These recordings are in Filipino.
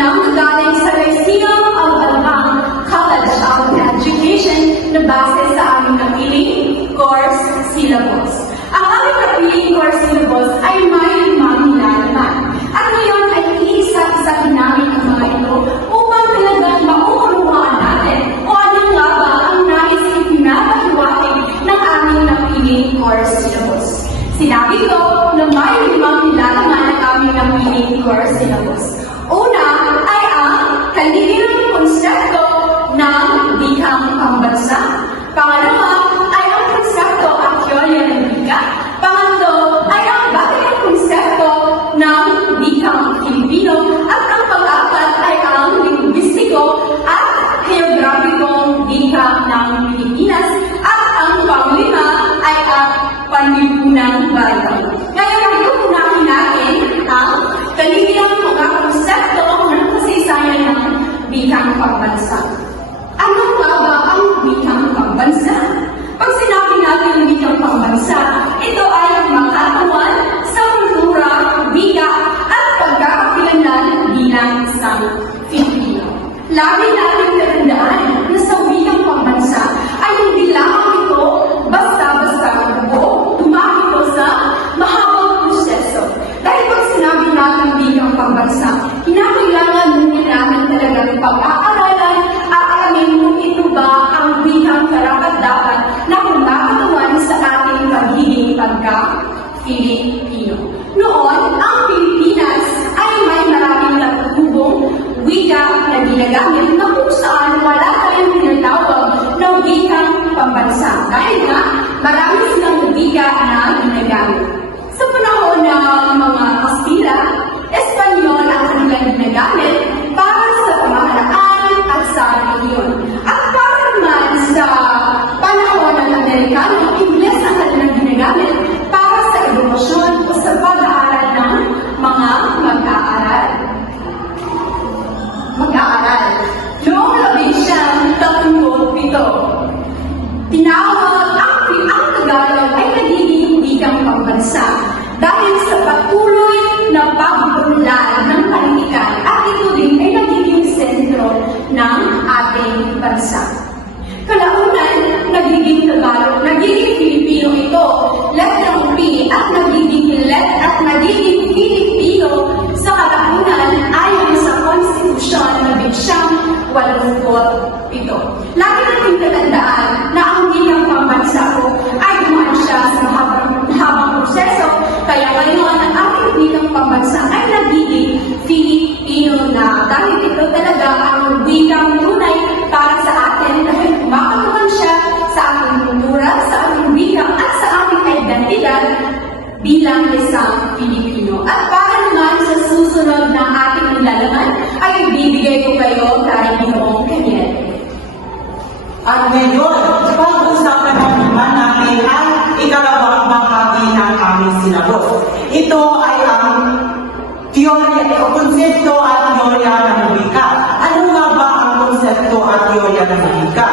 nanggagaling sa Lyceum of Alabang College of Education na base sa aming napiling course syllabus. Ang aming napiling course syllabus ay may 5 nilalaman. At ngayon ay iisa-isahin namin ang mga ito upang talagang mauunawaan natin o ano nga ba ang nais ipinapahiwatig ng aming napiling course syllabus. Sinabi ko na may 5 nilalaman ang aming napiling course syllabus. Una ay ang kalihirang konsepto ng wikang pambansa. Pangalawa ay ang konsepto at teorya ng wika. Pangatlo ay ang batikang konsepto ng wikang Filipino. At ang pang-apat ay ang linguistiko at geograpikong wika ng Pilipinas. At ang pang-lima ay ang panlipunang bayan. Ngayon, unahin natin ang kalihirang mga konsepto ng kasaysayan ng wikang pambansa. Ano nga ba ang wikang pambansa? Pag sinabi natin ang wikang pambansa, ito ay makatawan sa kultura, wika, at pagkakakilanlan bilang isang Filipino. Lagi natin tatandaan na sa wikang pambansa ay hindi lamang ito basta-basta buo, dumami ito sa mahabang proseso. Dahil pag sinabi natin wikang pambansa, kinakailangan muna natin talagang pag-aaralan, aalamin kung ito ba ang wikang karapat-dapat na kumakatawan sa ating pagiging pagka-Filipino. Noon, ang Pilipinas ay may maraming natutubong wika na ginagamit na kung saan wala tayong tinatawag na wikang pambansa. Dahil nga, marami silang wika na ginagamit. Sa panahon ng mga Kastila, Espanyol ang kanilang ginagamit para sa pamahalaan at sa reliyon. At para naman sa panahon ng Amerikano, Ingles ang kanilang ginagamit para sa edukasyon o sa pag-aaral ng mga mag-aaral. Noong 1937, tinawag ang Tagalog ay nagiging wikang pambansa dahil sa patuloy na pag-unlad ng panitikan at ito din ay nagiging sentro ng ating bansa. Kalaunan, nagiging Tagalog, nagiging Filipino ito, letrang P at nagiging Filipino sa kalaunan ayon sa konstitusyon na 87. Lagi natin tatandaan na ang wikang pambansa ko ay dumaan siya sa mahabang proseso, kaya ngayon ang ating wikang pambansa ay nagiging Filipino na dahil ito talaga ang wikang tunay para sa atin dahil kumakatawan siya sa ating kultura, sa ating wika at sa ating identidad bilang isang Pilipino. At para naman sa susunod na ating nilalaman ay ibibigay ko kayo kay Ginoong Daniel. At ngayon, pag-usapan naman natin ang ikalawang bahagi ng aming silabos. Ito ay ang teorya o konsepto at teorya ng wika. Ano nga ba ang konsepto at teorya ng wika?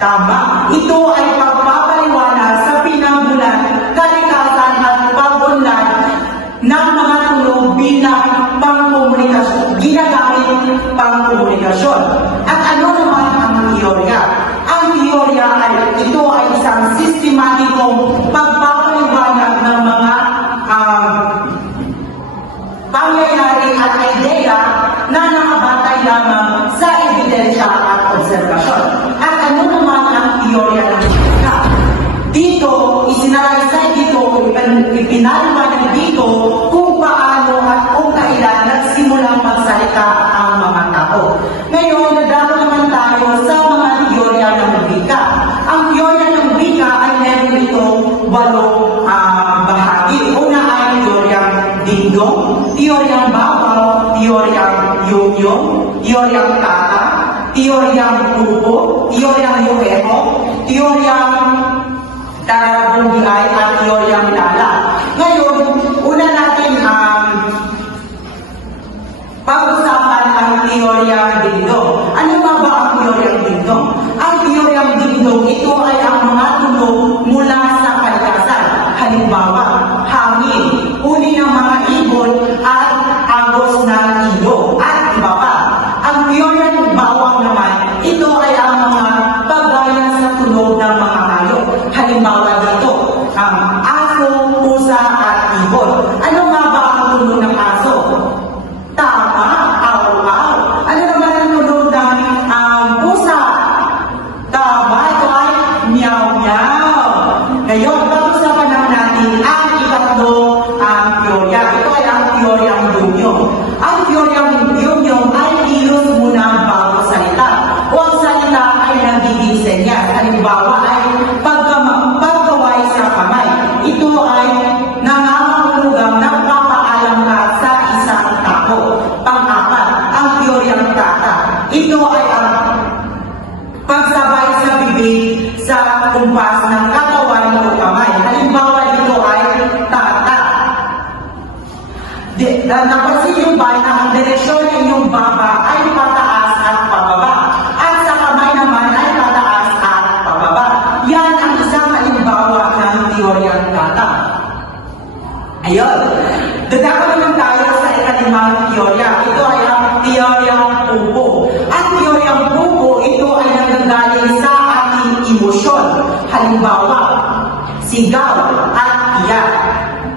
Tama, ito ay pagpapaliwanag sa pinagmulan, kalikasan at pag-unlad ng mga tunog bilang pangkomunikasyon, ginagamit pangkomunikasyon. At ano naman ang teorya? Ang teorya ay ito ay isang sistematikong pagpapaliwanag ng mga pangyayari at ideya na nakabatay lamang sa ebidensya at obserbasyon. At ano naman ang teorya ng wika? Dito, isinalaysay dito, ipinaliwanag dito kung paano at kung kailan nagsimulang magsalita ang mga tao. Ngayon, nadalo naman tayo sa mga teorya ng wika. Ang teorya ng wika ay meron itong 8 bahagi. Una ay teoryang dingdong, teoryang babaw, teoryang yun-yung, teoryang tata, teoryang grupo, teoryang yuhero, teoryang tarabunggiay at teoryang lala. Ngayon, una natin pag-usapan ang teoryang dingdong. Ano nga ba ang teoryang dingdong? Ang teoryang dingdong, ito ay ang mga tunog mula sa kalikasan. Halimbawa, hangin, uni ng mga ibon at agos ng ilog at Ito ay ang pagsabay sa bibig sa kumpas ng katawan o kamay. Halimbawa dito ay tata. Napansin niyo ba na ang direksyon ng inyong baba ay pataas at pababa? At sa kamay naman ay pataas at pababa. Yan ang isang halimbawa ng teoryang tata. Ayun. Dadako naman tayo sa ikalimang teorya. Ito ay ang teoryang pupo. Ang teoryang pupo, ito ay nanggagaling sa ating emosyon. Halimbawa, sigaw at iyak.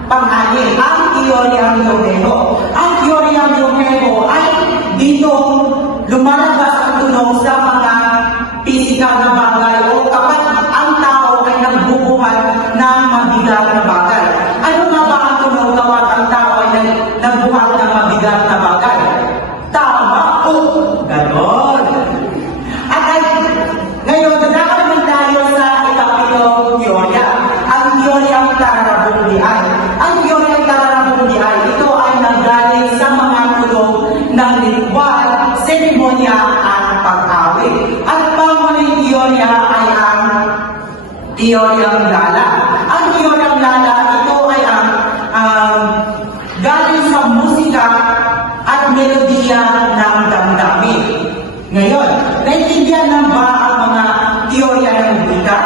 Pang-anim, ang teoryang Yoheo. Ang teoryang Yoheo ay dito lumalabas ang tunog sa mga pisikal na bagay o kapag ang tao ay nagbubuhat ng mabigat na bagay. Ano nga ba ang tunog kapag ang tao ay nagbuhat ng mabigat na bagay? Tama o ganon. At ay, ngayon, dadako naman tayo sa ikapitong teorya. Ang teoryang tarabundian. Ang teoryang tarabundian, ito ay nanggaling sa mga tunog ng ritual, seremonya at pag-awit. At panghuling teorya ay ang teoryang lala. Ang teoryang lala, ito ay ang galing sa musika at melodiya ng damdamin. Ngayon, naintindihan na ba ang mga teorya ng wika?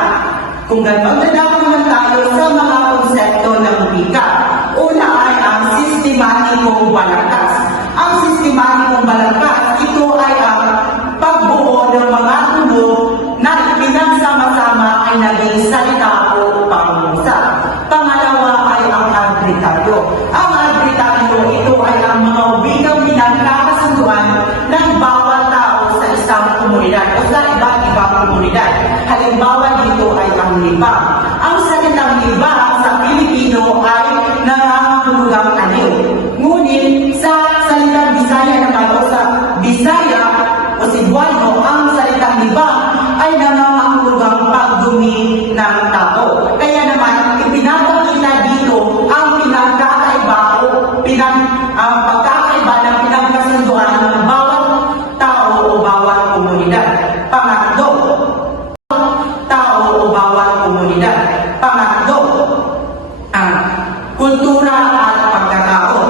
Kung gano'n, dadako naman tayo sa mga konsepto ng wika. Una ay ang sistematikong balangkas. Ang sistematikong balangkas, ito ay ang pagbuo ng mga tunog na pinagsama-sama ay naging salita o pangungusap. Pangalawa ay ang agritaryo. Ang agritaryo, ito ay ang mga wikang pinagkakasunduan ng bawat tao sa isang komunidad o sa iba't ibang komunidad. Halimbawa dito ay ang libang. Ang salitang libang sa Pilipino ay nangangahulugang aliw. Ngunit sa salitang Bisaya naman o sa Bisaya o Cebuano, ang salitang libang ay nangangahulugang pagdumi ng tao. Kaya naman, ipinapakita dito ang pinagkakaiba o pagkakaiba ng pinagkasunduan ng bawat tao o bawat komunidad. Pangatlo, tao o bawat komunidad. Pangatlo, ang kultura at pagkatao.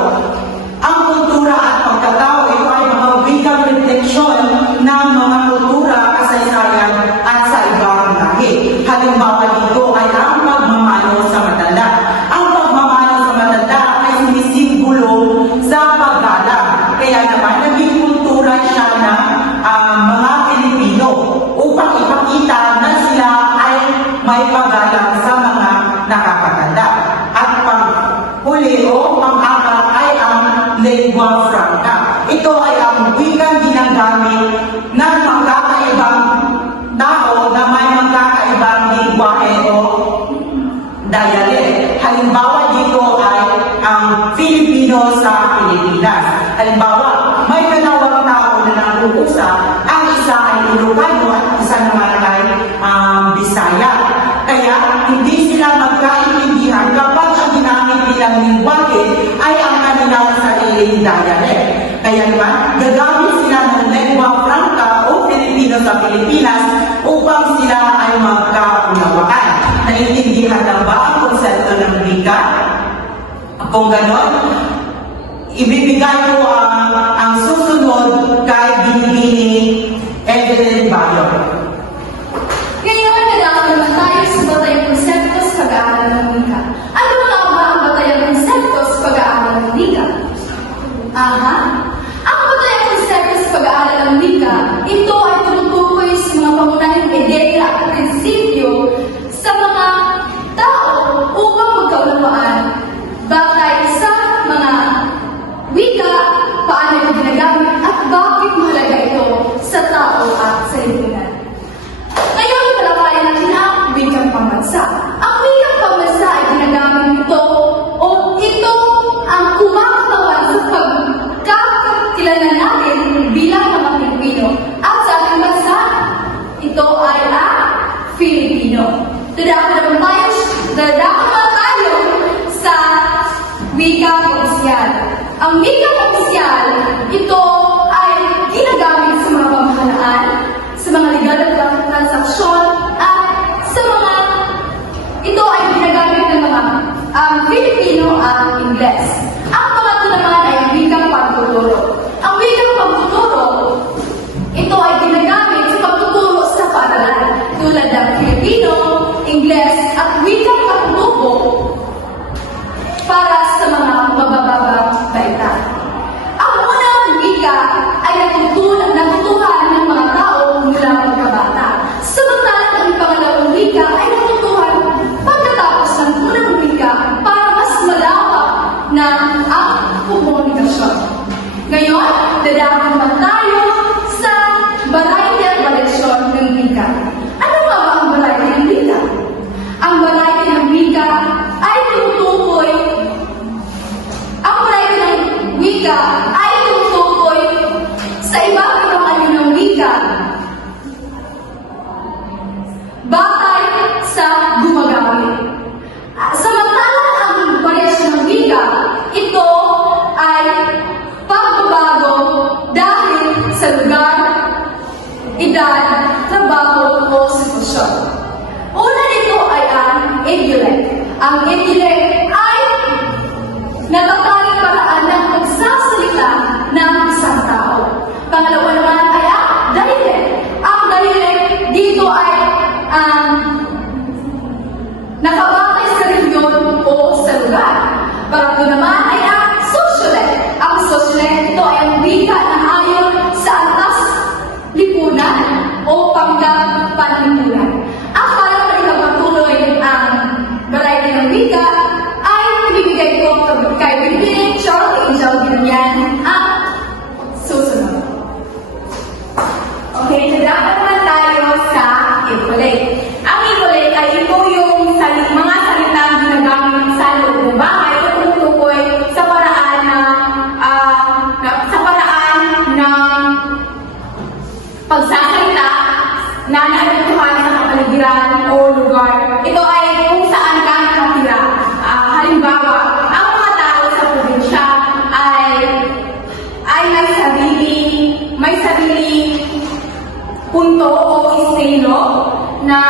Ang kultura at pagkatao, ito ay mga wikang refleksyon ng mga kultura, kasaysayan at sa ibang lahi. Halimbawa dito ay ang pagmamano sa matanda. Ang pagmamano sa matanda ay sinisimbolo sa paggalang. Kaya naman, naging kultura siya ng mga Pilipino upang ipakita na sila ay may paggalang sa mga nakakatanda. At panghuli o pang-apat ay ang lengua franca. Ito ay ang wikang ginagamit ng magkakaibang tao na may magkakaibang lingwahe o dialect. Halimbawa dito ay ang Filipino sa Pilipinas. Halimbawa, may dalawang tao na nag-uusap, ang isa ay Ilocano at isa naman ay Bisaya. Kaya hindi sila magkaintindihan kapag ang ginamit nilang lingwahe ay ang kanilang sariling dialect. Kaya naman, gagamit sila ng lengua franca o Filipino sa Pilipinas upang sila ay magkaunawaan. Naintindihan na ba ang konsepto ng wika? Kung ganon, ibibigay ko ang susunod kay Binibini Evelyn Bayo. Ngayon, nagkakaroon naman tayo sa batayang konsepto sa pag-aaral ng wika. Ano nga ba ang batayang konsepto sa pag-aaral ng wika? Aha! Ang batayang konsepto sa pag-aaral ng wika, ito ay tumutukoy sa mga pangunahing ideya at prinsipyo sa mga tao upang magkaunawaan batay sa mga wika, paano ito ginagamit at bakit mahalaga ito sa tao at sa Dadako naman tayo sa variety at variasyon ng wika. Ano nga ba ang variety ng wika? Ang variety ng wika ay tumutukoy sa iba't ibang anyo ng wika. Batay sa gumagamit. Samantalang ang variasyon ng wika, ito ay pagbabago dahil sa lugar, edad, trabaho o sitwasyon. Una nito ay ang idiolect. Ang idiolect ay natatanging paraan ng pagsasalita ng isang tao. Pangalawa naman ay ang dialect. Ang dialect dito ay nakabatay sa rehiyon o sa lugar. Pangatlo naman ay ang sociolect. Ang sociolect ito ay ang wika na ayon sa antas lipunan o panlipunan. Ang para patuloy ang variety ng wika ay ibibigay ko kay Bibining Charlie Angel Ginyan ang susunod. Okay, dapat naman tayo sa equalate. Ang equalate ay ito yung mga salitang ginagamit sa loob ng bahay o tumutukoy sa paraan ng pagsasalita na naapektuhan sa kapaligiran o lugar. Ito ay kung saan ka nakatira. Halimbawa, ang mga tao sa probinsya ay may sariling punto o estilo na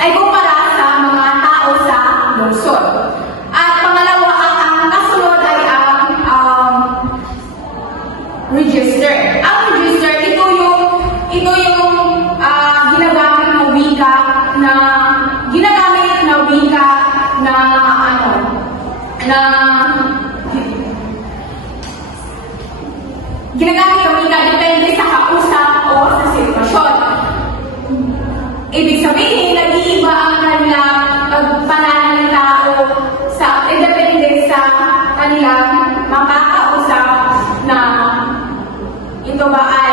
ay kumpara sa mga tao sa lungsod. At pangalawa, ang kasunod ay ang register. Ang register, ito yung ginagamit na wika na ginagamit ng wika depende sa kausap o sa sitwasyon. Ibig sabihin, nag-iiba ang kanilang pagpananalita o depende sa kanilang makakausap na ito ba ay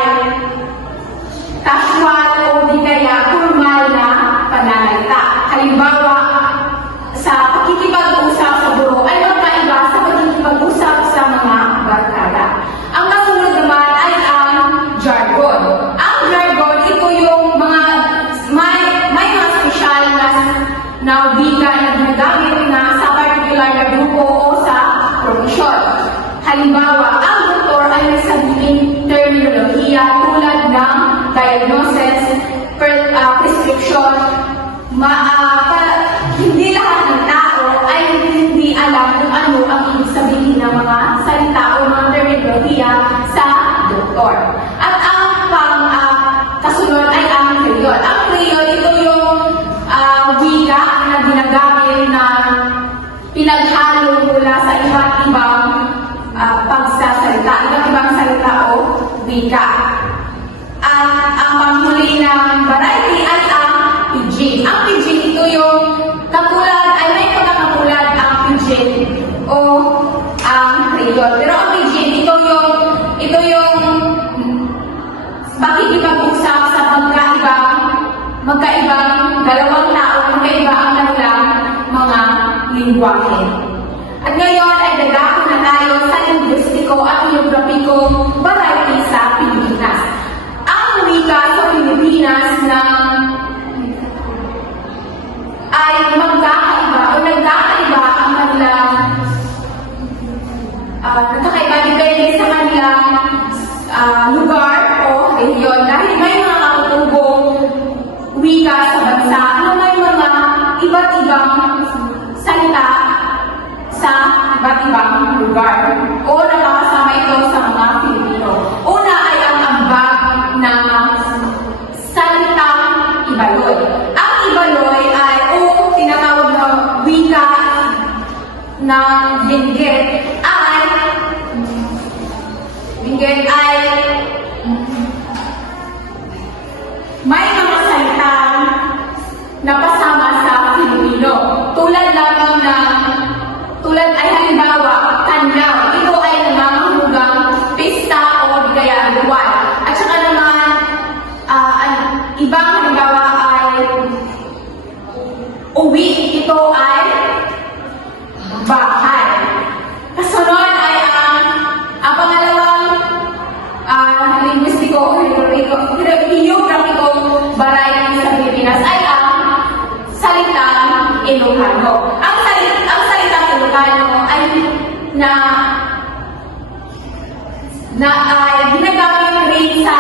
casual o di kaya formal na pananalita. Halimbawa, sa pakikipag-usap sa buro ay magkaiba sa pakikipag-usap sa mga barkada. Ang kasunod naman ay ang jargon. Ang jargon, ito yung may mga special na wika na ginagamit na sa particular na grupo o sa profesyon. Halimbawa, ang doktor ay nagsabing terminolohiya tulad ng diagnosis, prescription. Hindi lahat ng tao ay hindi alam kung ano ang ibig sabihin ng mga salita o mga terminolohiya sa doktor. At ang kasunod ay ang creole. Ang creole, ito yung wika na ginagamit na pinaghalo mula sa iba't ibang pagsasalita, iba't ibang salita o wika. At ang panghuli ng variety ay ang pidgin. Ang pidgin, ito yung may pagkakatulad ang pidgin o ang creole. Pero ang pidgin, ito yung pakikipag-usap sa magkaibang dalawang tao, magkaiba ang kanilang mga lingwahe. At ngayon ay dadako na tayo sa linguistiko at geograpikong variety sa Pilipinas. Ang wika sa Pilipinas ay magkakaiba o nagkakaiba ang kanilang depende sa kanilang lugar o rehiyon. Dahil may mga katutubong wika sa bansa na may mga iba't ibang salita sa iba't ibang lugar o nakakasama ito sa mga Pilipino. Una ay ang ambag ng salitang Ibaloy. Ang Ibaloy ay tinatawag na wika ng Benguet ay may mga salitang napasama sa Filipino. Tulad ay halimbawa, Tanaw. Ito ay geographicong variety sa Pilipinas ay ang salitang Ilocano. Ang salitang Ilocano ay ginagamit rin sa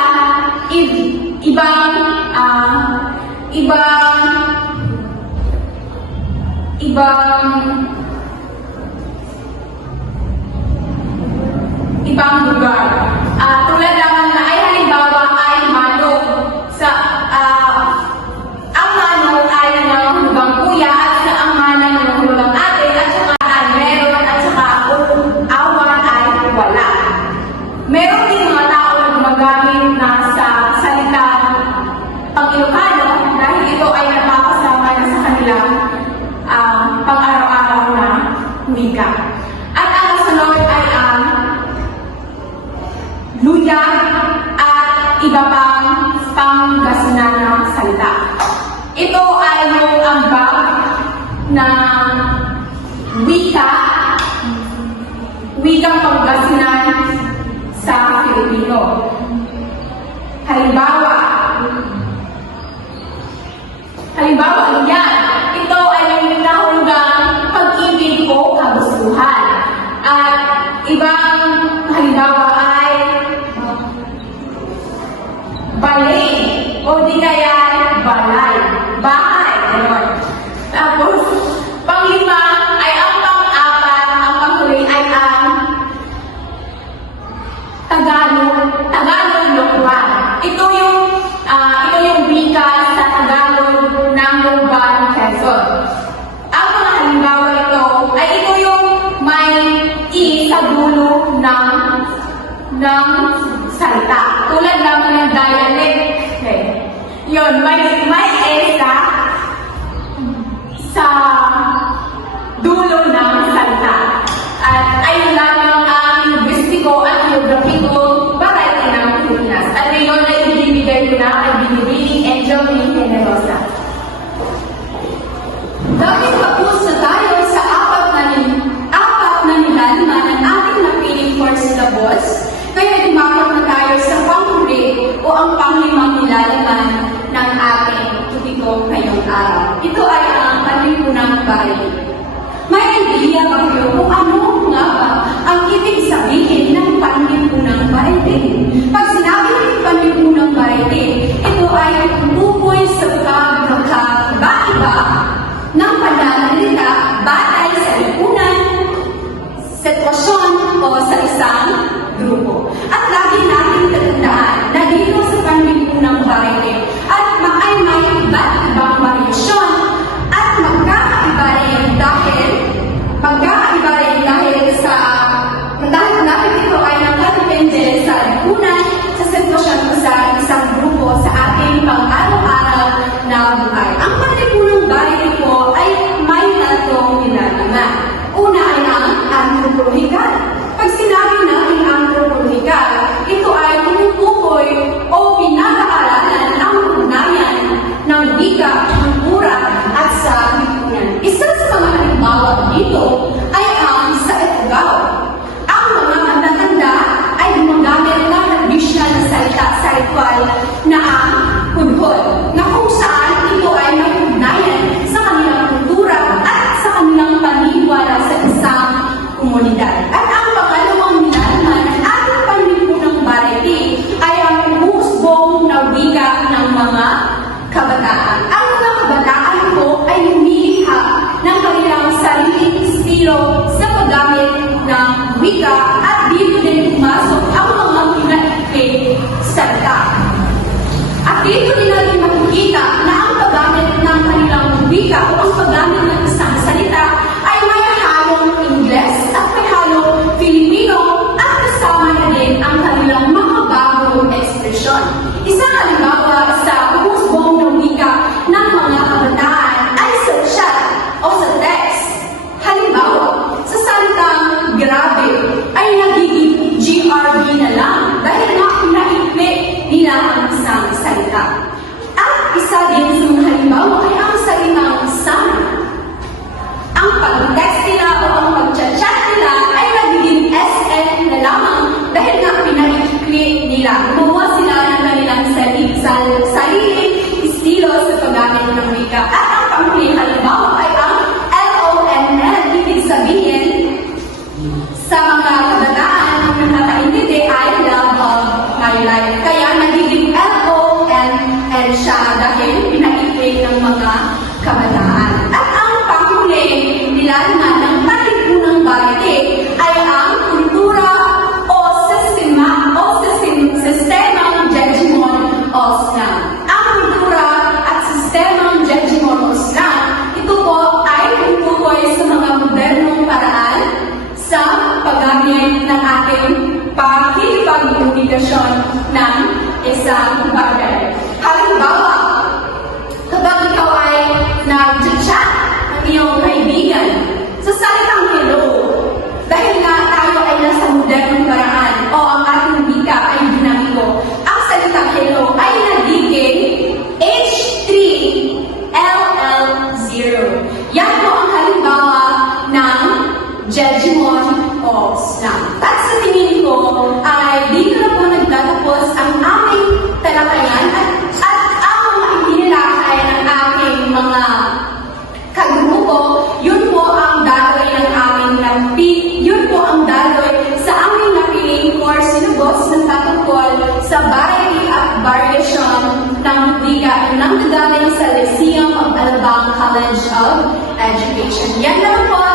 ibang lugar. Tulad naman na ay halimbawa ay manok. Ang manok ay nanganghulugang kuya at sa ang manang nanganghulugang ate at saka ay meron at saka awan ay wala. Meron din mga tao na gumagamit na sa salitang pang-Ilocano dahil ito ay napapasama na sa kanilang pang-araw-araw na wika. At ang sunod ay ang luyag at iba pang Pangasinan na salita. Ito ay yung ambag na wikang Pangasinan sa Filipino. Halimbawa, yan. Ito ay yung nahulugang pag-ibig o kagustuhan. At ibang halimbawa ay balay o di kaya balay, bahay, gano'n. Tapos, panglima ay ang pang-apat, ang panghuli ay ang Tagalog-Lokban. Ito yung wika sa Tagalog ng Lokban, Quezon. Ang mga halimbawa nito ay ito yung may i sa dulo ng salita. Tulad naman ng dialect. Okay. Yun, may e sa dulo ng salita. At ayun lamang ang linguistiko at geographico variety ng Pilipinas. At ngayon ay ibibigay ko na ang binibining Angel Lee Generosa. Dahil tapos na tayo sa apat na nilalaman ng ating napiling course syllabus, kaya dumapat na tayo sa panghuli o ang panglimang nilalaman ng ating tupiko ngayong araw. Ito ay ang Panlipunang Variety. May idea ba kayo kung ano nga ba ang ibig sabihin ng Panlipunang Variety? Pag sinabi ng Panlipunang Variety, ito ay tumukoy sa pagkakaiba ng pananalita batay sa lipunan, sitwasyon o sa isang grupo. At lagi natin tatandaan na dito sa Panlipunang Variety at may iba't ibang variasyon at magkakaiba rin dahil natin ito ay nakadepende sa lipunan, sa sitwasyon o sa isang grupo sa ating pang-araw-araw na buhay. Ang Panlipunang Variety po ay may tatlong nilalaman. Una ay ang anthropological. Pag sinabi natin anthropological, ito ay tumutukoy o pinag-aaralan ang ugnayan ng wika, kultura at sa lipunan. Isa sa mga halimbawa dito ay ang sa Ifugao. Ang mga matatanda ay gumagamit ng tradisyonal na salita sa ritual na ang hudhod, na kung saan ito ay may ugnayan sa kanilang kultura at sa kanilang paniniwala sa isang komunidad. At ang pangalawang nilalaman ng ating Panlipunang Variety ay ang umusbong na wika ng mga kabataan. Ang mga kabataan po ay humilikha ng kanilang sariling estilo sa paggamit ng wika at dito din pumasok ang mga pinaikling salita. At dito din natin makikita na ang paggamit ng kanilang wika o ang paggamit ng isang salita ay may halong Ingles at may halong Filipino at kasama na din ang kanilang mga bagong ekspresyon. Isang halimbawa sa umusbong ng wika ng mga kabataan ay sa chat o sa text. Halimbawa, sa salitang grabe ay nagiging GRB na lang dahil naikli nila ang isang salita. At isa din sa mga halimbawa ay ang salitang sana. Ang pag-text nila o ang pag-chat nila ay nagiging SN na lamang dahil nga pinaikli nila. Gumawa sila ng kanilang sariling estilo sa paggamit ng wika. At ang panghuling halimbawa ay ang LOMN, ibig sabihin sa mga kabataan ang nakakaintindi I love of my life. Kaya nagiging LOMN siya dahil pinaikli ng mga kabataan. At ang panghuling nilaman ng palipunang bagay ay ang kultura o sistemang Jejimon o Slam. Ang kultura at sistemang Jejimon o Slam, ito po ay tumutukoy sa mga modernong paraan sa paggamit ng ating pakikipag-komunikasyon ng isang bagay. Halimbawa, kapag ikaw ay nag-chat ng iyong kaibigan sa salitang hello, dahil nga tayo ay nasa modernong paraan o ang ating wika ay dinamiko, ang salitang hello ay nagiging H3LL0. Yan po ang halimbawa ng Jejimon o Slam. At sa tingin ko ay dito na po nagtatapos ang aming talakayan at ang mga itinilakay ng aking mga kagrupo, yun po ang daloy ng aming yun po ang daloy sa aming napiling course syllabus na tatungkol sa variety at variation ng wika ng nagaling sa Lyceum of Alabang College of Education. Yan naman po